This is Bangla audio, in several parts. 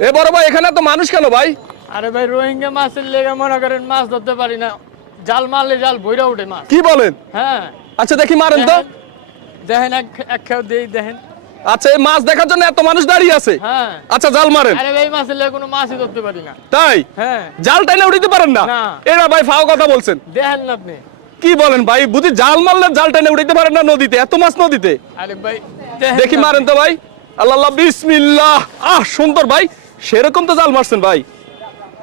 এ বড় ভাই এখানে তো মানুষ কেন ভাই? আরে ভাই রোহিঙ্গা মাছের লেগে মনে করেন মাছ ধরতে পারি না। জাল মারলে জাল ভৈরা উঠে মাছ। কি বলেন? হ্যাঁ। আচ্ছা দেখি মারেন তো। দেখেন- এক খেয়াও দেই দেখেন। আচ্ছা এই মাছ দেখার জন্য এত মানুষ দাঁড়িয়ে আছে। হ্যাঁ। আচ্ছা জাল মারেন। আরে ভাই মাছের লেগে কোনো মাছই ধরতে পারি না। তাই? হ্যাঁ। জাল টাইনে উঠিতে পারেন না। এরা ভাই ফাও কথা বলছেন। দেখেন না আপনি। কি বলেন ভাই বুঝি জাল মারলে জাল টাইনে উঠিতে পারেন না নদীতে? এত মাছ নদীতে? আরে ভাই দেখি মারেন তো ভাই। আল্লাহ আল্লাহ বিসমিল্লাহ। আহ সুন্দর ভাই। সেরকম তো জাল মারছেন ভাই।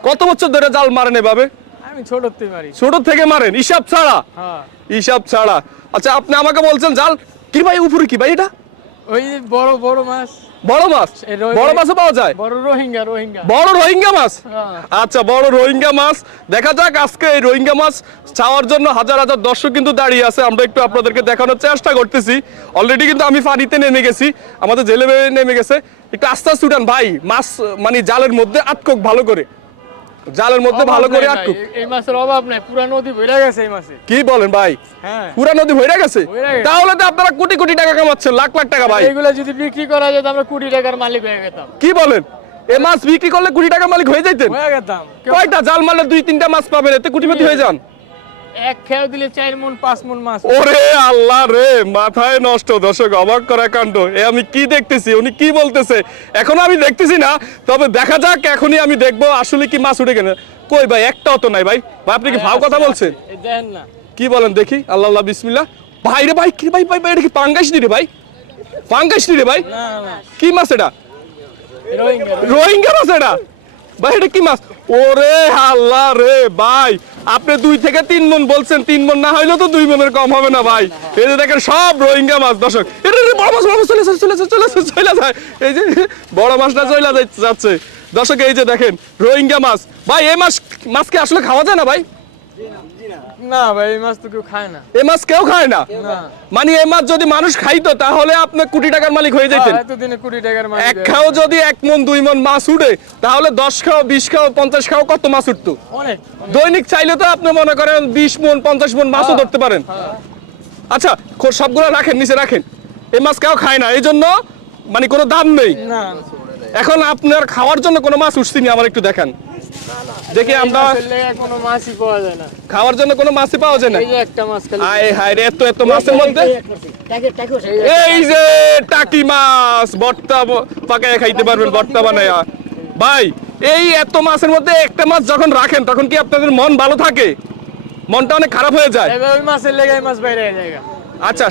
কত বছর ধরে জাল মারেন এভাবে। আমি ছোট থেকে মারি। ছোট থেকে মারেন? হিসাব ছাড়া? হ্যাঁ। হিসাব ছাড়া। আচ্ছা আপনি আমাকে বলছেন জাল? কি ভাই উপরে কি ভাই এটা? ওই বড় বড় মাছ। বড় মাছ? বড় মাছও পাওয়া যায়? বড় রোহিঙ্গা রোহিঙ্গা। বড় রোহিঙ্গা মাছ? হ্যাঁ। আচ্ছা বড় রোহিঙ্গা মাছ। দেখা যাক আজকে এই রোহিঙ্গা মাছ চাওয়ার জন্য হাজার হাজার দর্শক কিন্তু দাঁড়িয়ে আছে। আমরা একটু আপনাদেরকে দেখানোর চেষ্টা করতেছি। অলরেডি কিন্তু আমি পানিতে নেমে গেছি। আমাদের জেলে নেমে গেছে। একটু আস্তে আস্তে উঠান ভাই। মাছ মানে জালের মধ্যে আটকক ভালো করে। জালের মধ্যে ভালো করে আটকুক। এই মাছের অভাব নাই পুরা নদী ভরে গেছে এই মাছে। কি বলেন ভাই? হ্যাঁ। পুরা নদী ভরে গেছে? তাহলে তো আপনারা কোটি কোটি টাকা কামাচ্ছেন লাখ লাখ টাকা ভাই। এগুলা যদি বিক্রি করা যেত আমরা কোটি টাকার মালিক হয়ে যেতাম কি বলেন? এ মাছ বিক্রি করলে কোটি টাকা মালিক হয়ে যাইতেন? হয়ে যেতাম কয়টা জাল মারলে দুই তিনটা মাছ পাবেন? এতে কোটিপতি হয়ে যান। এক খেয়ে দিলে চার মন পাঁচ মন মাছ। ওরে আল্লাহ রে মাথায় নষ্ট দর্শক অবাক করা কাণ্ড। এ আমি কি দেখতেছি? উনি কি বলতেছে? এখনও আমি দেখতেছি না তবে দেখা যাক এখনই আমি দেখব আসলে কি মাছ উঠে কেন কই ভাই একটাও তো নাই ভাই। ভাই আপনি কি ভাও কথা বলছেন? দেখেন না। কি বলেন দেখি আল্লাহ আল্লাহ বিসমিল্লাহ। ভাই রে ভাই কি ভাই ভাই ভাই এটা কি পাঙ্গাস নি রে ভাই? পাঙ্গাস নি রে ভাই? কি মাছ এটা? রোহিঙ্গা। রোহিঙ্গা মাছ এটা? ভাই এটা কি মাছ? ওরে আল্লাহ রে ভাই আপনি দুই থেকে তিন মন বলছেন, তিন মন না হইলে তো দুই মনের কম হবে না ভাই। এই যে দেখেন সব রোহিঙ্গা মাছ, দর্শক। বড় মাছ বড় মাছ, চলে যায়। এই যে বড় মাছটা চলে যাচ্ছে। দর্শক, এই যে দেখেন, রোহিঙ্গা মাছ। ভাই, এই মাছ মাছকে আসলে খাওয়া যায় না ভাই? না ভাই এই মাছ তো কেউ খায় না। এই মাছ কেউ খায় না? মানে এই মাছ যদি মানুষ খাইতো তাহলে আপনি কোটি টাকার মালিক হয়ে যেতেন। এতদিনে কোটি টাকার মালিক এক খাও যদি এক মন দুই মন মাছ উঠে তাহলে দশ খাও বিশ খাও পঞ্চাশ খাও কত মাছ উঠতো? অনেক দৈনিক চাইলে তো আপনি মনে করেন বিশ মন পঞ্চাশ মন মাছও ধরতে পারেন। আচ্ছা খোর সবগুলো রাখেন নিচে রাখেন। এই মাছ কেউ খায় না এই জন্য মানে কোনো দাম নেই। এখন আপনার খাওয়ার জন্য কোনো মাছ উঠছিনি আমার একটু দেখান। দেখি আমরা কোনো মাছই পাওয়া যায় না। খাওয়ার জন্য কোনো মাছই পাওয়া যায় না? এই যে একটা মাছ খালি আয় হায় রে এত এত মাছের মধ্যে? এই যে টাকি মাছ ভর্তা ব- পাকায় খাইতে পারবেন ভর্তা বানায়া। ভাই এই এত মাছের মধ্যে একটা মাছ যখন রাখেন তখন কি আপনাদের মন ভালো থাকে? মনটা অনেক খারাপ হয়ে যায়। এবার ওই মাছের লেগে মাছ বাইরে হয়ে যায় আচ্ছা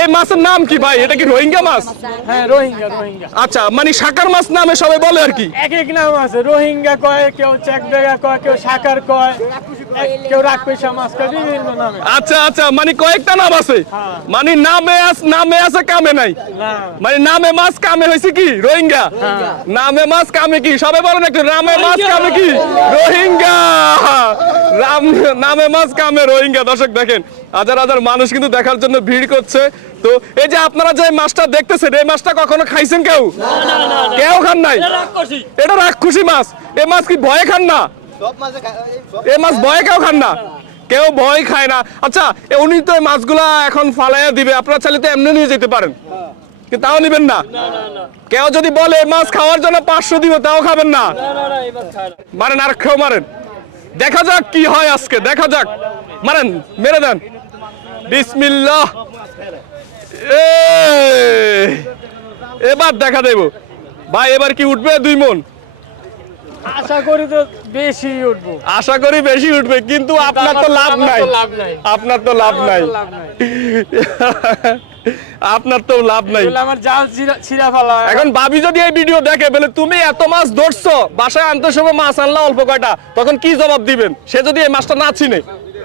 এই মাছের নাম কি ভাই? এটা কি রোহিঙ্গা মাছ? হ্যাঁ রোহিঙ্গা রোহিঙ্গা। আচ্ছা মানে সাকার মাছ নামে সবাই বলে আর কি। এক এক নাম আছে। রোহিঙ্গা কয় কেউ চেকবেগা কয় কেউ সাকার কয় কেউ রাগপেশা মাছ কয় বিভিন্ন নামে। আচ্ছা আচ্ছা মানে কয়েকটা নাম আছে। হ্যাঁ। মানে নামে নামে আছে কামে নাই। মানে নামে মাছ কামে হয়েছে কি? রোহিঙ্গা। নামে মাছ কামে কি? সবাই বলেন একটু নামে মাছ কামে কি? রোহিঙ্গা। রাম নামে মাছ কামে রোহিঙ্গা। দর্শক দেখেন হাজার হাজার মানুষ কিন্তু দেখার জন্য ভিড় করছে। তো এই যে আপনারা যে মাছটা দেখতেছেন এই মাছটা কখনো খাইছেন কেউ? কেউ খান নাই? এটা রাক্ষসী। মাছ। এই মাছ কি ভয়ে খান না? এই মাছ ভয়ে কেউ খান না? কেউ ভয় খায় না। আচ্ছা এ উনি তো এই মাছগুলা এখন ফালাইয়া দিবে। আপনারা চাইলে তো এমনি নিয়ে যেতে পারেন। কিন্তু তাও নিবেন না? কেউ যদি বলে মাছ খাওয়ার জন্য পাঁচশো দিব তাও খাবেন না। মারেন আর কেউ মারেন। দেখা যাক কি হয় আজকে। দেখা যাক। মারেন মেরে দেন। বিসমিল্লাহ। এবার দেখা দেব। ভাই এবার কি উঠবে দুই মন? আশা করি তো বেশি উঠবো। আশা করি বেশি উঠবে কিন্তু আপনার তো লাভ নাই। আপনার তো লাভ নাই। আপনার তো লাভ নাই। আমার জাল ছিঁড়া- ছিঁড়া ফেলা। এখন ভাবি যদি এই ভিডিও দেখে বলে তুমি এত মাছ ধরছো বাসায় আনতে সময় মাছ আনলা অল্প কয়টা। তখন কি জবাব দিবেন? সে যদি এই মাছটা না চিনে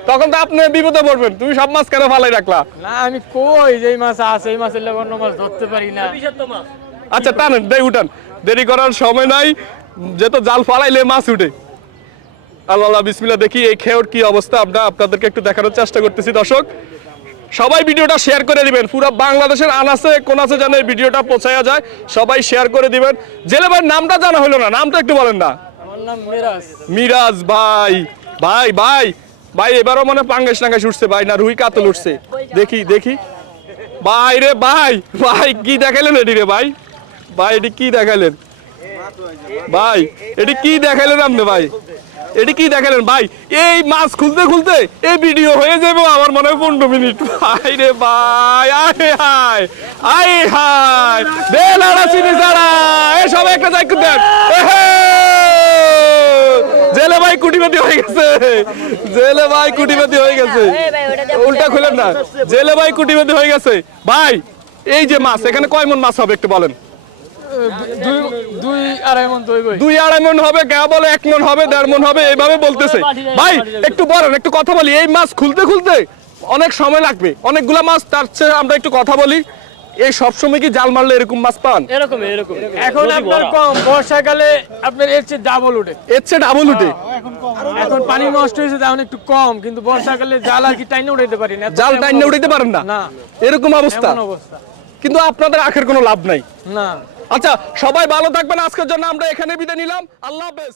তখন তো আপনি বিপদে পড়বেন। তুমি সব মাছ কেন ফালাই রাখলা? না আমি কই যে মাছ আছে এই মাছের লেগে অন্য মাছ ধরতে পারি না। আচ্ছা টানেন দেই উঠান। দেরি করার সময় নাই যেহেতু জাল ফালাইলে মাছ উঠে। আল্লাহ আল্লাহ বিসমিল্লাহ দেখি এই খেয়ের কি অবস্থা। আমরা আপনাদেরকে একটু দেখানোর চেষ্টা করতেছি দর্শক। সবাই ভিডিওটা শেয়ার করে দিবেন। পুরো বাংলাদেশের আনাসে কোন আছে জানে ভিডিওটা পৌঁছায়া যায় সবাই শেয়ার করে দিবেন। জেলে ভাইয়ের নামটা জানা হলো না নামটা একটু বলেন না। আমার নাম মিরাজ। মিরাজ ভাই ভাই ভাই। ভাই, এবারও মনে পাঙ্গাস টাঙ্গাস উঠছে ভাই, না রুই কাতল উঠছে। দেখি দেখি। ভাই রে ভাই ভাই, কি দেখালেন এটি রে ভাই? ভাই, এটি কি দেখালেন? ভাই, এটি কি দেখাইলেন আপনি ভাই? এটি কি দেখালেন ভাই? এই মাছ খুলতে খুলতে এই ভিডিও হয়ে যাবে আমার মনে হয় পনেরো মিনিট। ভাই রে ভাই, আয় হায় আয় হায়। বেলাড়া চিনি সারা এ, সবাই একটা যাই ভাই কুটিপতি হয়ে গেছে। জেলে ভাই কুটিপতি হয়ে গেছে। উল্টা খুলেন না। জেলে ভাই কুটিপতি হয়ে গেছে। ভাই এই যে মাছ এখানে কয় মন মাছ হবে একটু বলেন? দুই দুই আড়াই মন দই বই দুই আড়াই মন হবে গা বলে এক মন হবে দেড় মন হবে এইভাবে বলতেছে। ভাই একটু বলেন একটু কথা বলি। এই মাছ খুলতে খুলতে অনেক সময় লাগবে। অনেকগুলা মাছ তার চেয়ে আমরা একটু কথা বলি। এই সবসময় কি জাল মারলে এরকম মাছ পান? এরকম এরকম এখন আপনার কম বর্ষাকালে আপনার এর চেয়ে ডাবল উঠে। এর চেয়ে ডাবল উঠে? এখন পানি নষ্ট হয়েছে তেমন একটু কম কিন্তু বর্ষাকালে জাল আর কি টাইনে উঠাইতে পারি না। জাল টাইনে উঠাইতে পারেন না? না। এরকম অবস্থা। অবস্থা। কিন্তু আপনাদের আখের কোনো লাভ নাই। না। আচ্ছা সবাই ভালো থাকবেন। আজকের জন্য আমরা এখানে বিদায় নিলাম। আল্লাহ হাফেজ।